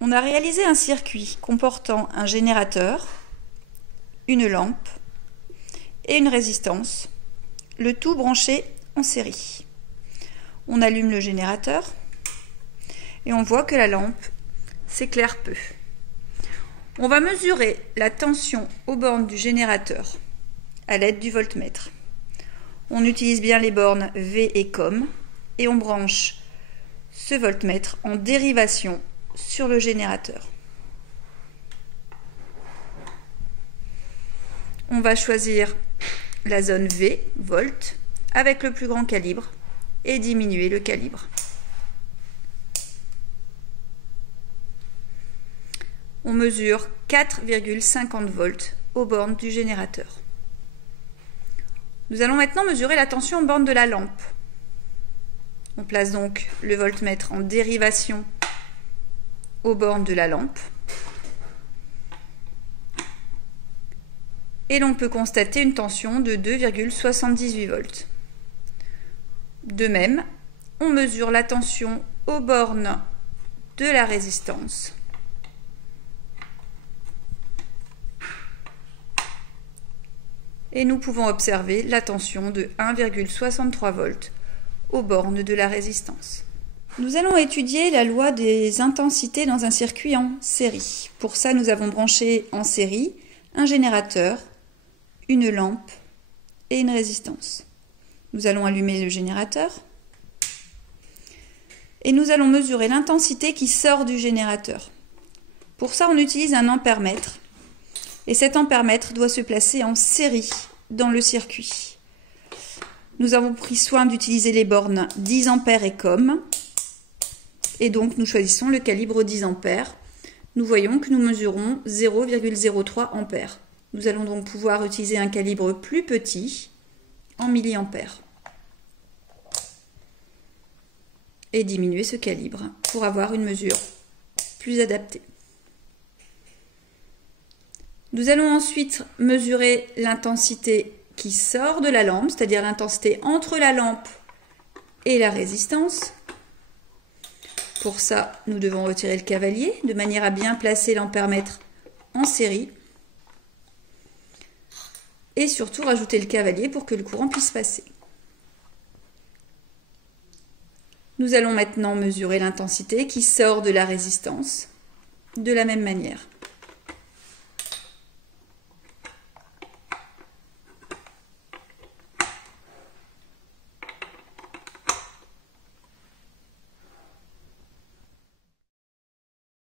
On a réalisé un circuit comportant un générateur, une lampe et une résistance, le tout branché en série. On allume le générateur et on voit que la lampe s'éclaire peu. On va mesurer la tension aux bornes du générateur à l'aide du voltmètre. On utilise bien les bornes V et COM et on branche ce voltmètre en dérivation sur le générateur. On va choisir la zone V, volt, avec le plus grand calibre et diminuer le calibre. On mesure 4,50 volts aux bornes du générateur. Nous allons maintenant mesurer la tension aux bornes de la lampe. On place donc le voltmètre en dérivation aux bornes de la lampe. Et l'on peut constater une tension de 2,78 volts. De même, on mesure la tension aux bornes de la résistance. Et nous pouvons observer la tension de 1,63 volts aux bornes de la résistance. Nous allons étudier la loi des intensités dans un circuit en série. Pour ça, nous avons branché en série un générateur, une lampe et une résistance. Nous allons allumer le générateur et nous allons mesurer l'intensité qui sort du générateur. Pour ça, on utilise un ampèremètre et cet ampèremètre doit se placer en série dans le circuit. Nous avons pris soin d'utiliser les bornes 10 ampères et COM et donc nous choisissons le calibre 10 ampères. Nous voyons que nous mesurons 0,03 ampères. Nous allons donc pouvoir utiliser un calibre plus petit en milliampères et diminuer ce calibre pour avoir une mesure plus adaptée. Nous allons ensuite mesurer l'intensité qui sort de la lampe, c'est-à-dire l'intensité entre la lampe et la résistance. Pour ça, nous devons retirer le cavalier de manière à bien placer l'ampèremètre en série. Et surtout rajouter le cavalier pour que le courant puisse passer. Nous allons maintenant mesurer l'intensité qui sort de la résistance de la même manière.